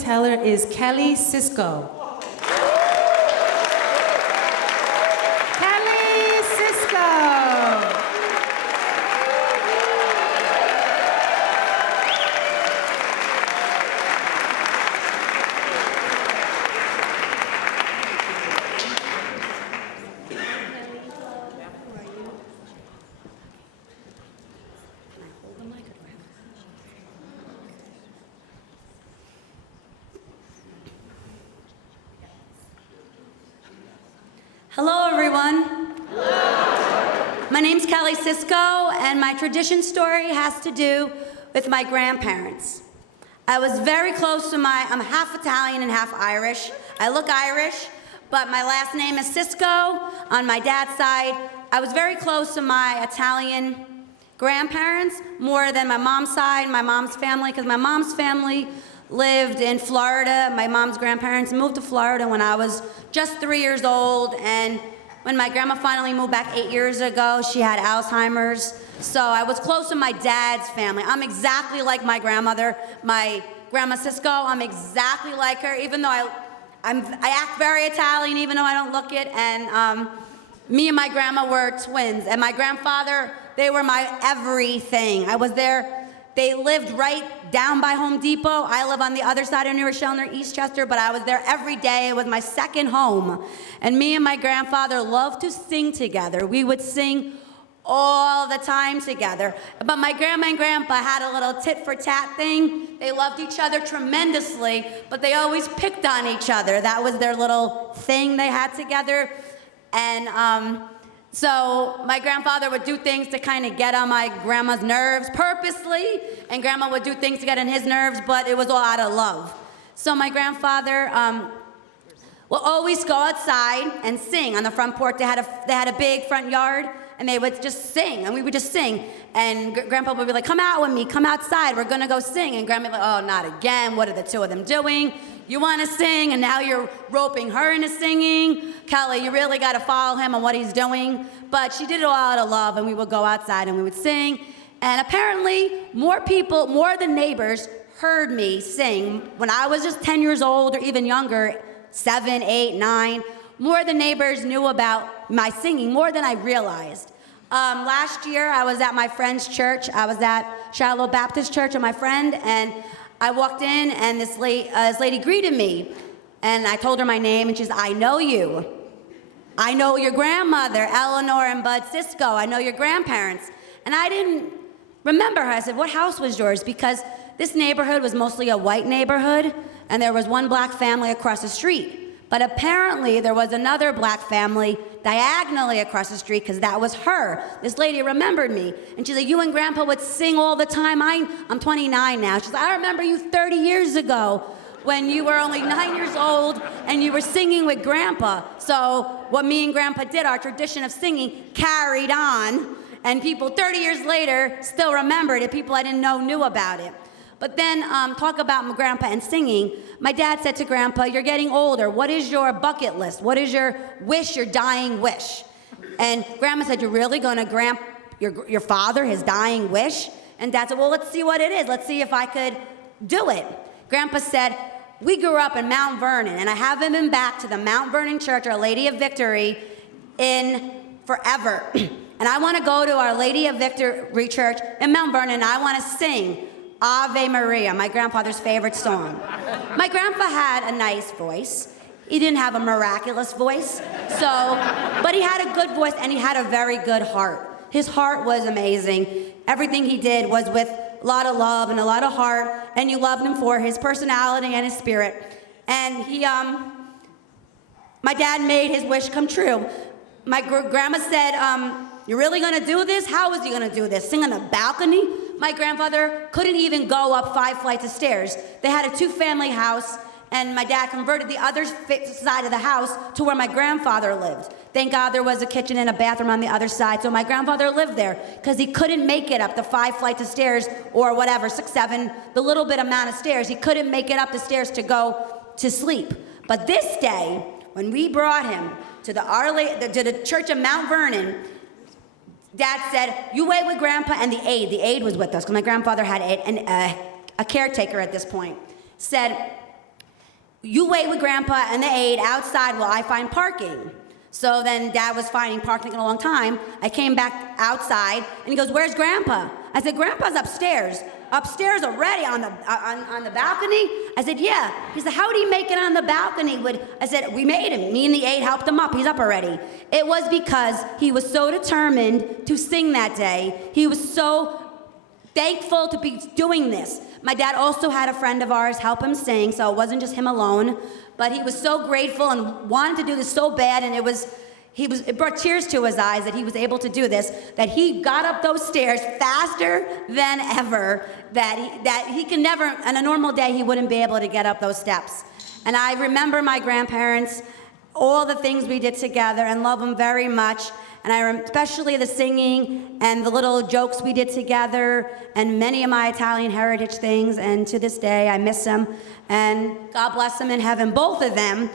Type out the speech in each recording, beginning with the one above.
storyteller is Kelly Sisco. Kelly Sisco. Hello, everyone. Hello. My name's Kelly Sisco, and my tradition story has to do with my grandparents. I was very close to I'm half Italian and half Irish. I look Irish, but my last name is Sisco on my dad's side. I was very close to my Italian grandparents, more than my mom's side, my mom's family, because my mom's family lived in Florida. My mom's grandparents moved to Florida when I was just 3 years old, and when my grandma finally moved back 8 years ago, she had Alzheimer's. So I was close to my dad's family. I'm exactly like my grandmother, my Grandma Sisco. I'm exactly like her, even though I act very Italian, even though I don't look it. And me and my grandma were twins, and my grandfather, they were my everything. I was there. They lived right down by Home Depot. I live on the other side of New Rochelle near Eastchester, but I was there every day. It was my second home. And me and my grandfather loved to sing together. We would sing all the time together. But my grandma and grandpa had a little tit-for-tat thing. They loved each other tremendously, but they always picked on each other. That was their little thing they had together. And so my grandfather would do things to kind of get on my grandma's nerves purposely, and grandma would do things to get on his nerves, but it was all out of love. So my grandfather will always go outside and sing on the front porch. They had a big front yard, and they would just sing, and we would just sing. And grandpa would be like, "Come out with me, come outside, we're gonna go sing." And grandma would be like, "Oh, not again, what are the two of them doing? You wanna sing, and now you're roping her into singing. Kelly, you really gotta follow him on what he's doing." But she did it all out of love, and we would go outside and we would sing. And apparently, more people, more than neighbors, heard me sing when I was just 10 years old or even younger, 7, 8, 9. More than neighbors knew about my singing, more than I realized. Last year, I was at my friend's church. I was at Shiloh Baptist Church with my friend, and I walked in, and this lady greeted me, and I told her my name, and she's, "I know you. I know your grandmother, Eleanor and Bud Sisco. I know your grandparents." And I didn't remember her. I said, "What house was yours?" Because this neighborhood was mostly a white neighborhood, and there was one black family across the street. But apparently, there was another black family diagonally across the street, because that was her. This lady remembered me, and she's like, "You and Grandpa would sing all the time." I'm 29 now. She's like, "I remember you 30 years ago when you were only 9 years old and you were singing with Grandpa." So what me and Grandpa did, our tradition of singing, carried on, and people 30 years later still remembered it. People I didn't know knew about it. But then, talk about my grandpa and singing. My dad said to Grandpa, "You're getting older. What is your bucket list? What is your wish, your dying wish?" And Grandma said, "You're really gonna grant your father his dying wish?" And Dad said, "Well, let's see what it is. Let's see if I could do it." Grandpa said, "We grew up in Mount Vernon, and I haven't been back to the Mount Vernon Church, Our Lady of Victory, in forever. And I wanna go to Our Lady of Victory Church in Mount Vernon, and I wanna sing Ave Maria, my grandfather's favorite song." My grandpa had a nice voice. He didn't have a miraculous voice, but he had a good voice, and he had a very good heart. His heart was amazing. Everything he did was with a lot of love and a lot of heart, and you loved him for his personality and his spirit. And my dad made his wish come true. My grandma said, "You're really gonna do this? How is he gonna do this? Sing on the balcony?" My grandfather couldn't even go up 5 flights of stairs. They had a 2-family house, and my dad converted the other side of the house to where my grandfather lived. Thank God there was a kitchen and a bathroom on the other side, so my grandfather lived there, because he couldn't make it up the 5 flights of stairs, or whatever, 6, 7, the little bit amount of stairs. He couldn't make it up the stairs to go to sleep. But this day, when we brought him to the church of Mount Vernon, Dad said, "You wait with Grandpa," and the aide. The aide was with us, because my grandfather had a caretaker at this point. Said, you wait with Grandpa and the aide outside while I find parking. So then Dad was finding parking in a long time. I came back outside, and he goes, "Where's Grandpa?" I said, "Grandpa's upstairs." "Upstairs already on the balcony?" I said, "Yeah." He said, "How did he make it on the balcony?" I said, "We made him. Me and the aide helped him up. He's up already." It was because he was so determined to sing that day. He was so thankful to be doing this. My dad also had a friend of ours help him sing, so it wasn't just him alone. But he was so grateful and wanted to do this so bad, and it brought tears to his eyes that he was able to do this, that he got up those stairs faster than ever, that he can never, on a normal day, he wouldn't be able to get up those steps. And I remember my grandparents, all the things we did together, and love them very much. And especially the singing and the little jokes we did together and many of my Italian heritage things. And to this day, I miss them. And God bless them in heaven, both of them.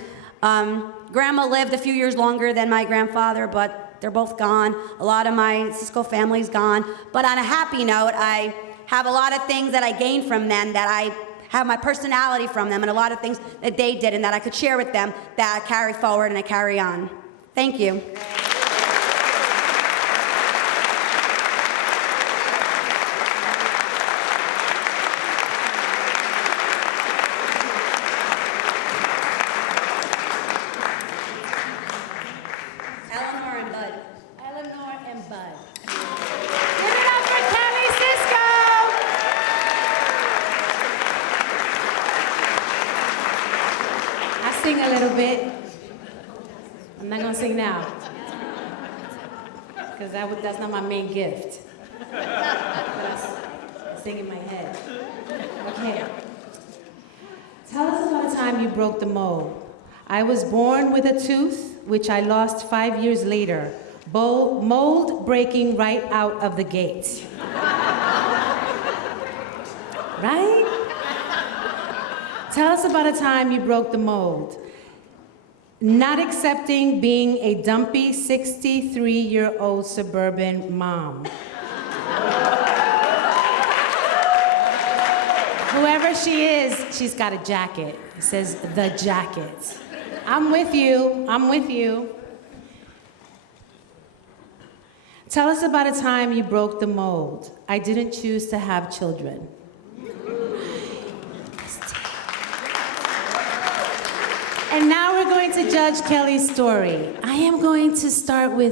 Grandma lived a few years longer than my grandfather, but they're both gone. A lot of my Sisco family's gone. But on a happy note, I have a lot of things that I gained from them, that I have my personality from them, and a lot of things that they did and that I could share with them that I carry forward and I carry on. Thank you. Sing a little bit. I'm not gonna sing now, because that's not my main gift. I sing in my head. Okay. Tell us about a time you broke the mold. I was born with a tooth, which I lost 5 years later. Mold breaking right out of the gate. Right? Tell us about a time you broke the mold. Not accepting being a dumpy 63-year-old suburban mom. Whoever she is, she's got a jacket. It says the jacket. I'm with you. I'm with you. Tell us about a time you broke the mold. I didn't choose to have children. And now we're going to judge Kelly's story. I am going to start with